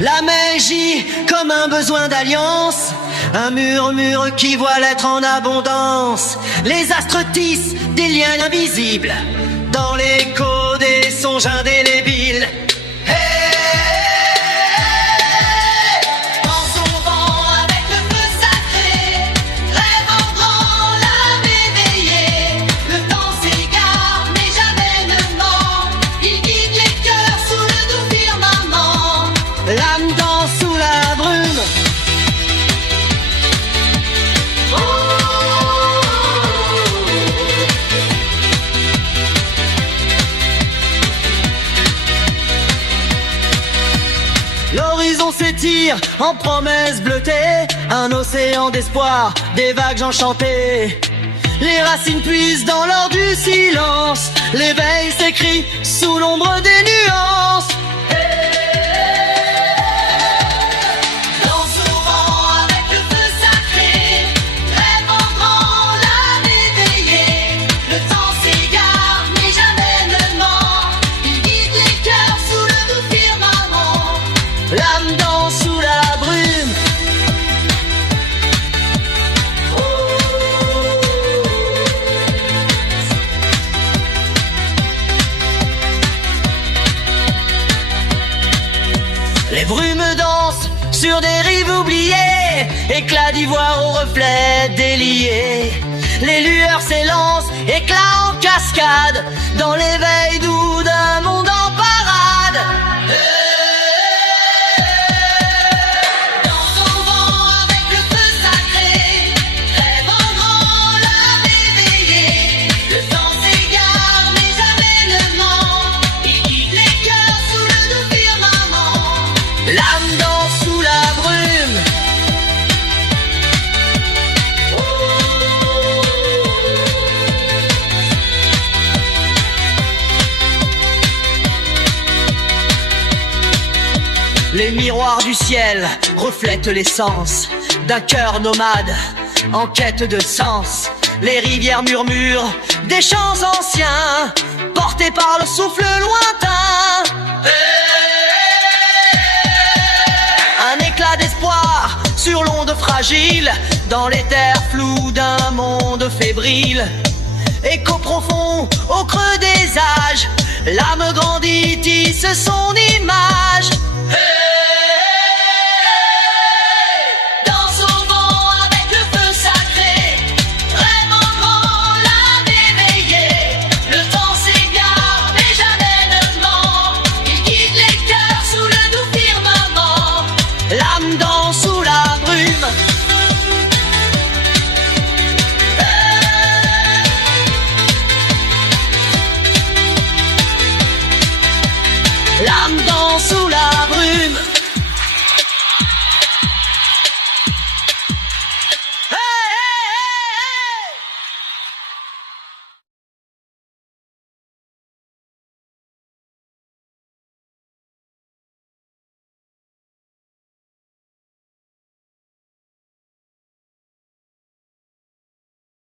La magie comme un besoin d'alliance, un murmure qui voit l'être en abondance. Les astres tissent des liens invisibles dans l'écho des songes indélébiles. L'âme danse sous la brume. L'horizon s'étire en promesses bleutées, un océan d'espoir, des vagues enchantées. Les racines puisent dans l'or du silence, l'éveil s'écrit sous l'ombre des nuances. L'âme danse sous la brume. Les brumes dansent sur des rives oubliées, éclats d'ivoire aux reflets déliés. Les lueurs s'élancent, éclats en cascade, dans l'éveil doux d'un monde en parade. L'âme danse sous la brume. Les miroirs du ciel reflètent l'essence d'un cœur nomade en quête de sens. Les rivières murmurent des chants anciens, portés par le souffle lointain. Un éclat d'espoir sur l'onde fragile, dans l'éther flou d'un monde fébrile. Écho profond au creux des âges, l'âme grandit, tisse son image. Danse au vent avec le feu sacré, rêve en grand, l'âme éveillée. Le temps s'égare, mais jamais ne ment, il guide les cœurs sous le doux firmament. L'âme danse sous la brume. L'âme danse sous la brume.